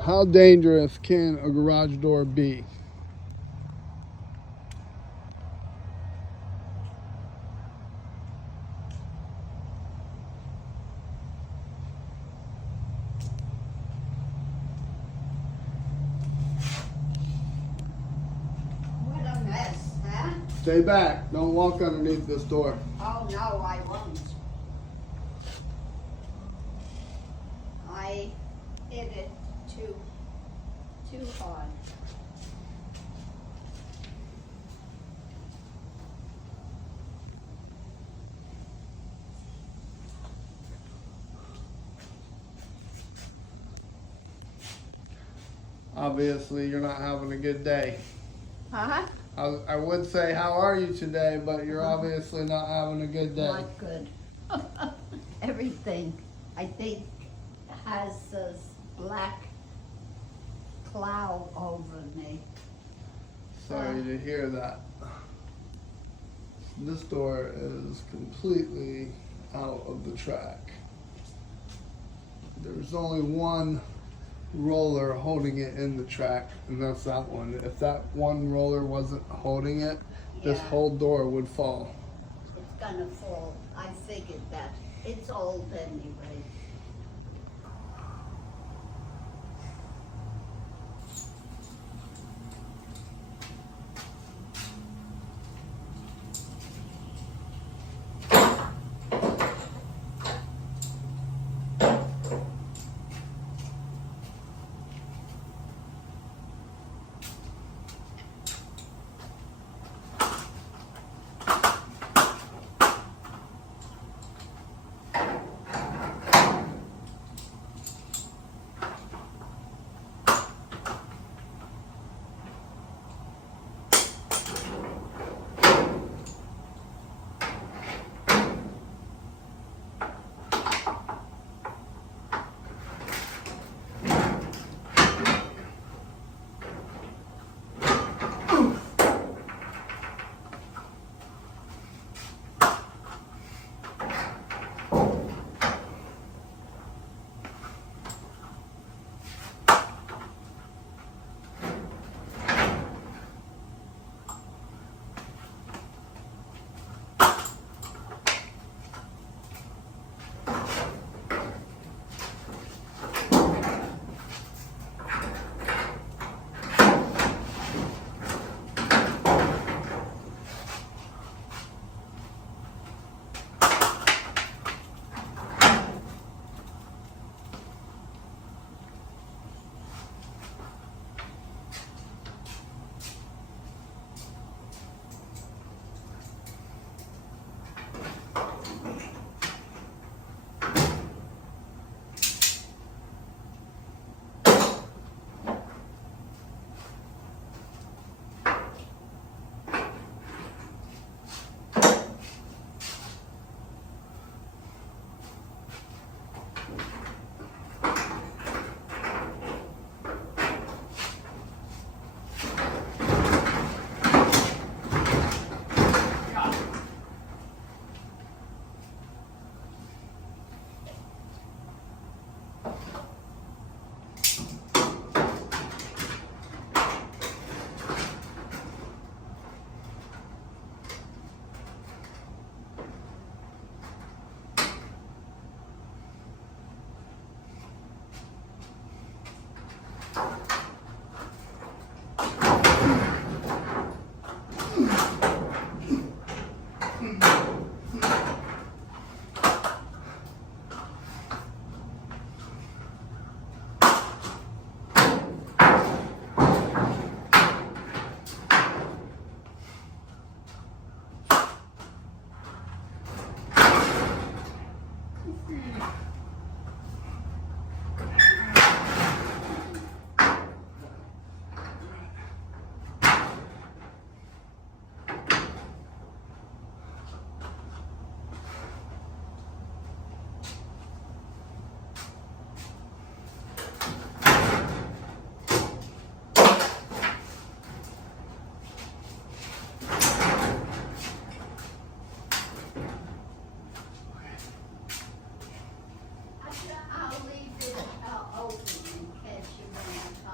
How dangerous can a garage door be? What a mess, huh? Stay back. Don't walk underneath this door. Oh, no, I won't. I hit it too hard. Obviously, you're not having a good day. Huh? I would say, how are you today? But you're obviously not having a good day. Not good. Everything, I think, has this black cloud over me. Sorry to hear that. This door is completely out of the track. There's only one roller holding it in the track, and that's that one. If that one roller wasn't holding it, this Yeah. whole door would fall. It's gonna fall. I figured that. It's old anyway.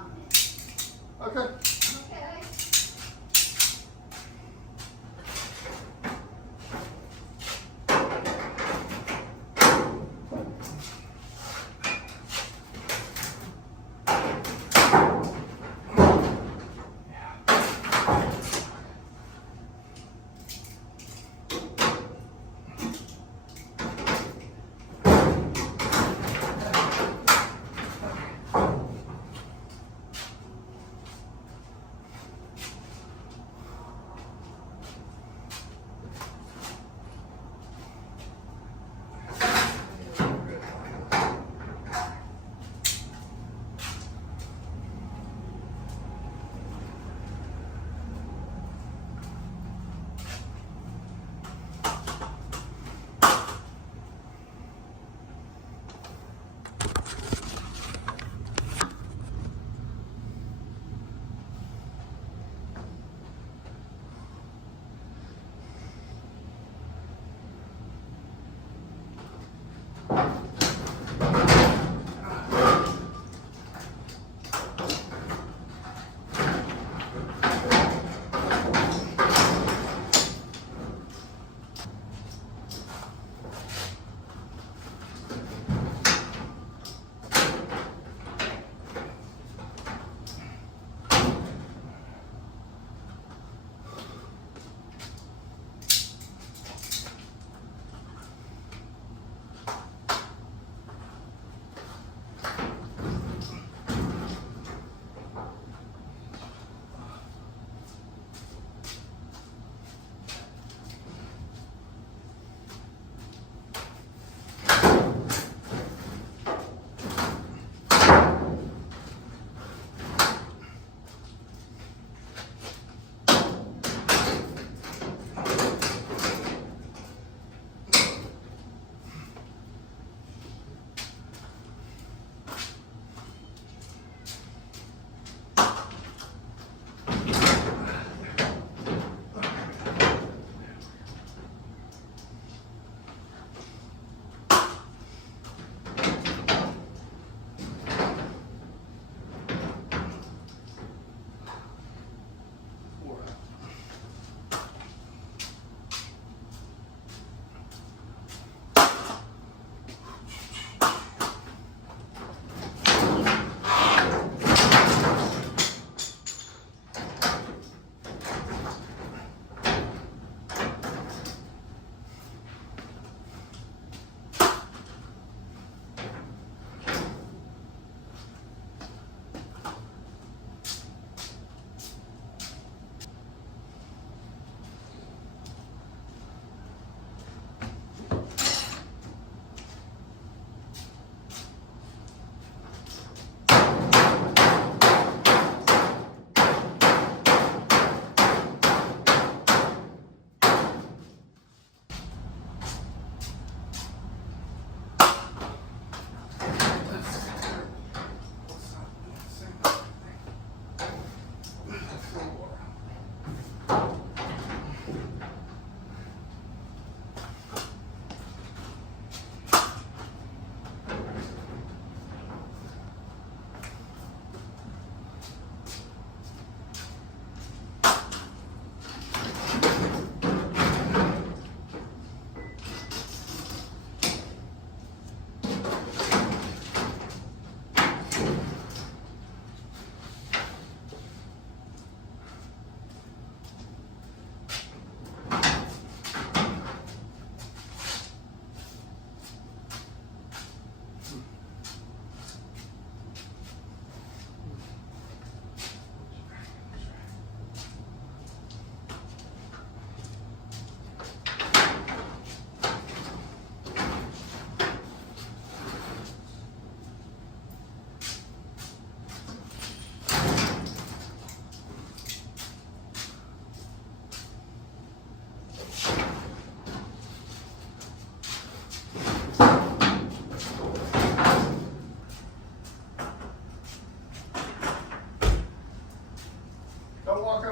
on it. Okay. Okay?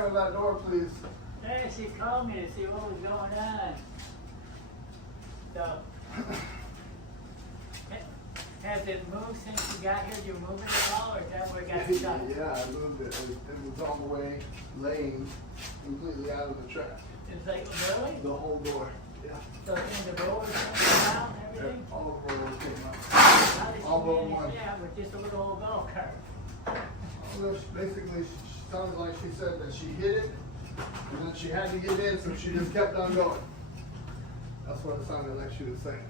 of that door, please. Hey, she called me to see what was going on. So, had Has it moved since you got here? Did you move it at all, or is that where it got stuck? Yeah, I moved it. It was on the way laying completely out of the track. It's like, really? The whole door. Yeah. So then the rollers came out and everything? All the rollers came out. How did All she but manage one. that with just a little old golf cart? Well, basically, she sounds like she said that she hit it, and then she had to get in, so she just kept on going. That's what it sounded like she was saying.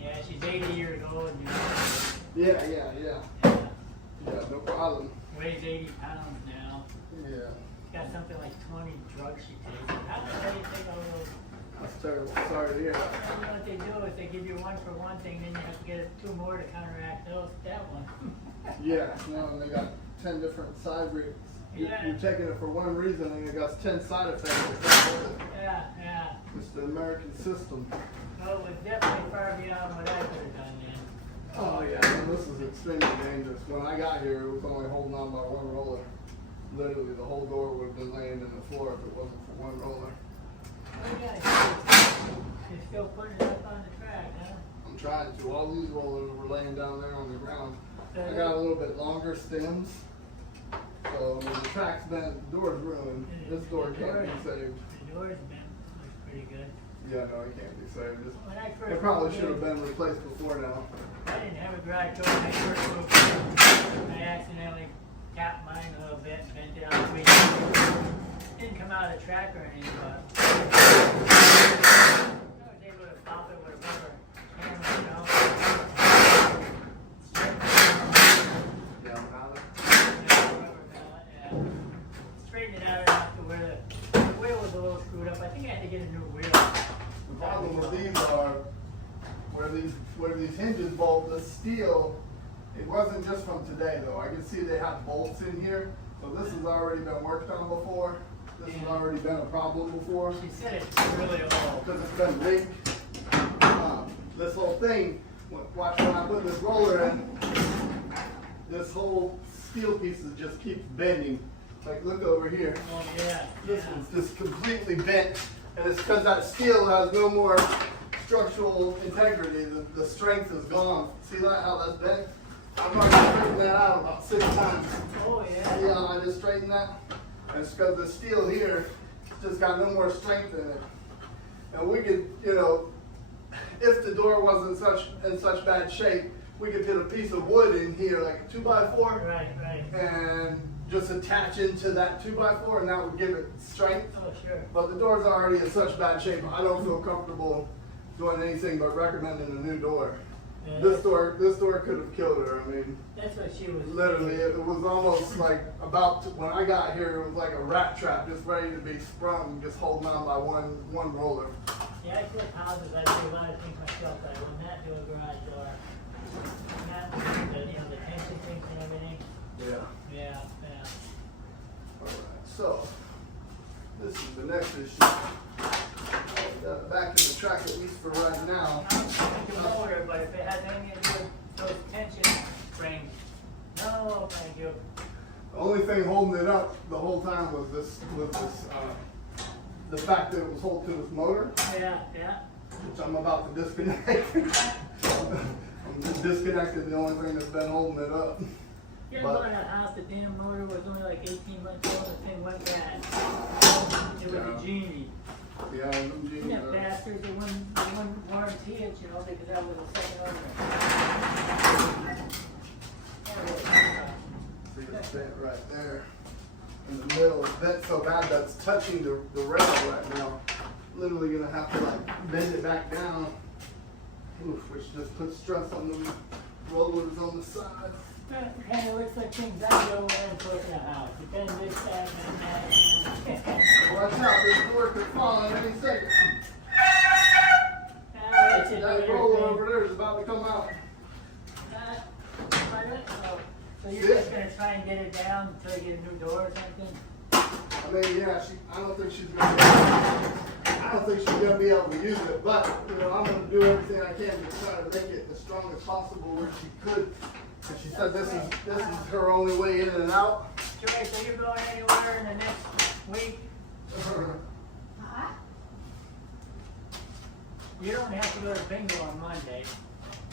Yeah, she's 80 years old. And Yeah. yeah, Yeah, no problem. weighs 80 pounds now. Yeah, Got something like 20 drugs she takes. How the hell do you take all those? that's terrible. Sorry to hear that. You know what they do is they give you one for one thing, then you have to get 2 more to counteract that one. Yeah, no, and they got 10 different side reacts. Yeah. You're taking it for one reason, and it got 10 side effects. Yeah. It's the American system. Well, it was definitely far beyond what I could have done then. Oh yeah, and this is extremely dangerous. When I got here, it was only holding on by one roller. Literally, the whole door would have been laying in the floor if it wasn't for one roller. Oh yeah, you're still putting it up on the track, huh? I'm trying to. All these rollers were laying down there on the ground. I got a little bit longer stems. So when the track's bent, the door's ruined. This door can't be saved. The door's been, looks pretty good. Yeah, no, it can't be saved. When I first It probably moved should have in, been replaced before now. I didn't have a garage door when I first moved in. I accidentally tapped mine a little bit and bent it out. Didn't come out of the track or anything, but I was able to pop it with a rubber hammer, you know. Yeah, mallet. Straighten it out enough to where the wheel was a little screwed up. I think I had to get a new wheel. The problem with these are where these hinges bolt, the steel, it wasn't just from today though. I can see they have bolts in here. So this has already been worked on before. This has already been a problem before. She said it's really old. Because it's been leaked. This whole thing, watch when I put this roller in, this whole steel piece just keeps bending. Like look over here. Oh yeah. This one's just completely bent, and it's because that steel has no more structural integrity. The strength is gone. See that, how that's bent? I've already straightened that out about 6 times. Oh yeah. See how I just straightened that? And it's because the steel here just got no more strength in it. And we could, you know, if the door wasn't in such bad shape, we could put a piece of wood in here, like a 2x4. Right. And just attach into that 2x4, and that would give it strength. Oh sure. But the door's already in such bad shape, I don't feel comfortable doing anything but recommending a new door. Yeah, This door could have killed her. I mean, that's what she was. literally, it was almost like when I got here, it was like a rat trap, just ready to be sprung, just holding on by one roller. Yeah, I flip houses. I do a lot of things myself. I will not do a garage door. Not the tension things and everything. Yeah. Yeah. All right. So this is the next issue. Back in the track, at least for right now. I'm thinking motor, but if it has anything to do with those tension springs, no, thank you. The only thing holding it up the whole time was the fact that it was hooked to this motor, Yeah. which I'm about to disconnect. I'm just disconnected, the only thing that's been holding it up. You But- know, that house, the damn motor was only like 18 months old, the thing went bad. It was Yeah. a genie. Yeah, them jeans Yeah, are, bastards, they wouldn't warranty it, you know, because that was a second owner. see it's bent right there in the middle. It's bent so bad that's touching the rail right now. Literally gonna have to like bend it back down. Oof, which just puts stress on the rollers on the side. Kind of looks like things I go over and put in a house. You bend this, that, and that. Watch out, this door could fall in any second. That roller over there is about to come out. So you're just gonna try and get it down until you get a new door or something? I mean, yeah, I don't think she's gonna be able to use it, but you know, I'm gonna do everything I can to try to make it as strong as possible where she could. And she said this is her only way in and out. Joy, so you're going anywhere in the next week? Huh? You don't have to go to bingo on Monday.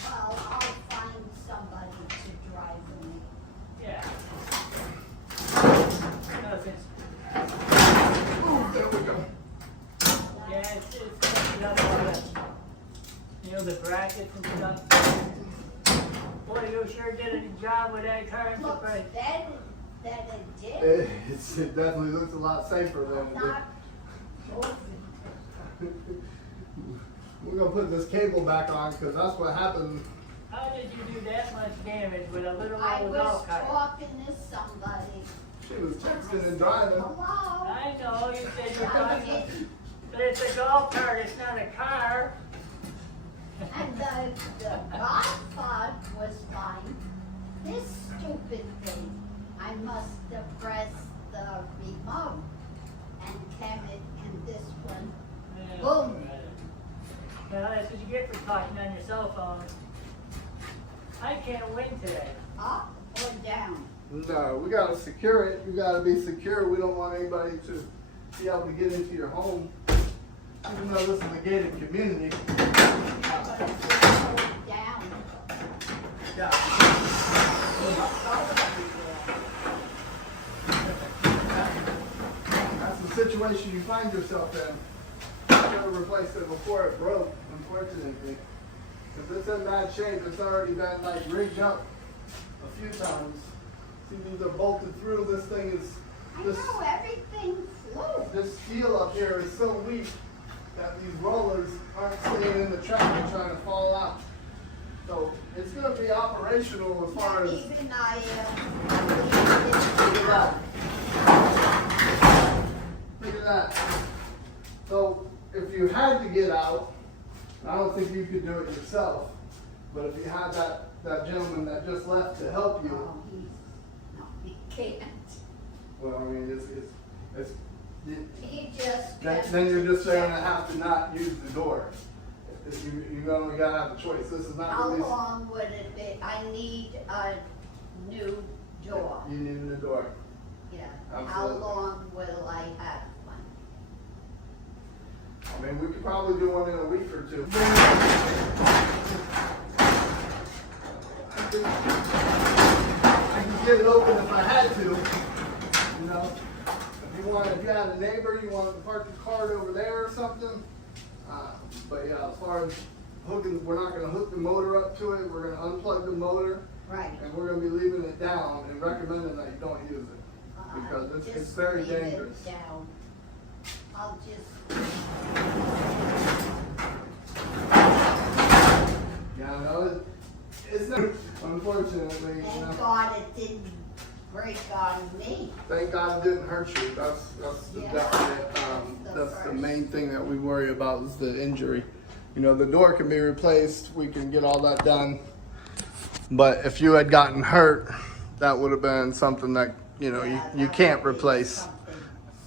Well, I'll find somebody to drive me. Yeah. No, since, Ooh, there we go. yeah, it's messing up all the, you know, the brackets and stuff. Boy, you sure did a job with that car and Looks surprise. better than it did. It definitely looks a lot safer than it Not moving. did. We're gonna put this cable back on because that's what happened. How did you do that much damage with a little I old was golf cart? talking to somebody. She was texting and driving. Hello? I know, you said you're I driving, didn't- but it's a golf cart, it's not a car. And the golf cart was fine. This stupid thing, I must have pressed the remote and kept it in this one. Yeah. Boom. Well, that's what you get for talking on your cell phone. I can't win today. Up or down? No, we gotta secure it. You gotta be secure. We don't want anybody to be able to get into your home. Even though this is a gated community. Yeah, but if you hold it down, Yeah. it'll go everywhere. That's the situation you find yourself in. You gotta replace it before it broke, unfortunately. If it's in bad shape, it's already been like rigged up a few times. See, these are bolted through. This thing is, I this, know everything flew. this steel up here is so weak that these rollers aren't staying in the track and trying to fall out. So it's gonna be operational as far as. Even I, Look at that. Look at that. So if you had to get out, I don't think you could do it yourself, but if you had that gentleman that just left to help you, no, he can't. well, I mean, He just. then you're just going to have to not use the door. You only got to have a choice. This is not How really. long would it be? I need a new door. You need a new door. Yeah. Absolutely. How long will I have one? I mean, we could probably do one in a week or two. I can get it open if I had to. You know, if you had a neighbor, you wanted to park your car over there or something. But yeah, as far as hooking, we're not going to hook the motor up to it. We're going to unplug the motor, Right. and we're going to be leaving it down and recommending that you don't use it because it's Just very leave it dangerous. down. I'll just. Yeah, I know it's not, unfortunately, you know. Thank God it didn't break on me. Thank God it didn't hurt you. That's the Yeah. definite, The that's the first. main thing that we worry about is the injury. You know, the door can be replaced. We can get all that done. But if you had gotten hurt, that would have been something that, you know, Yeah, you that can't would be replace. something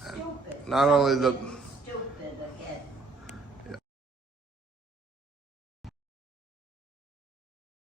stupid. Not only the Something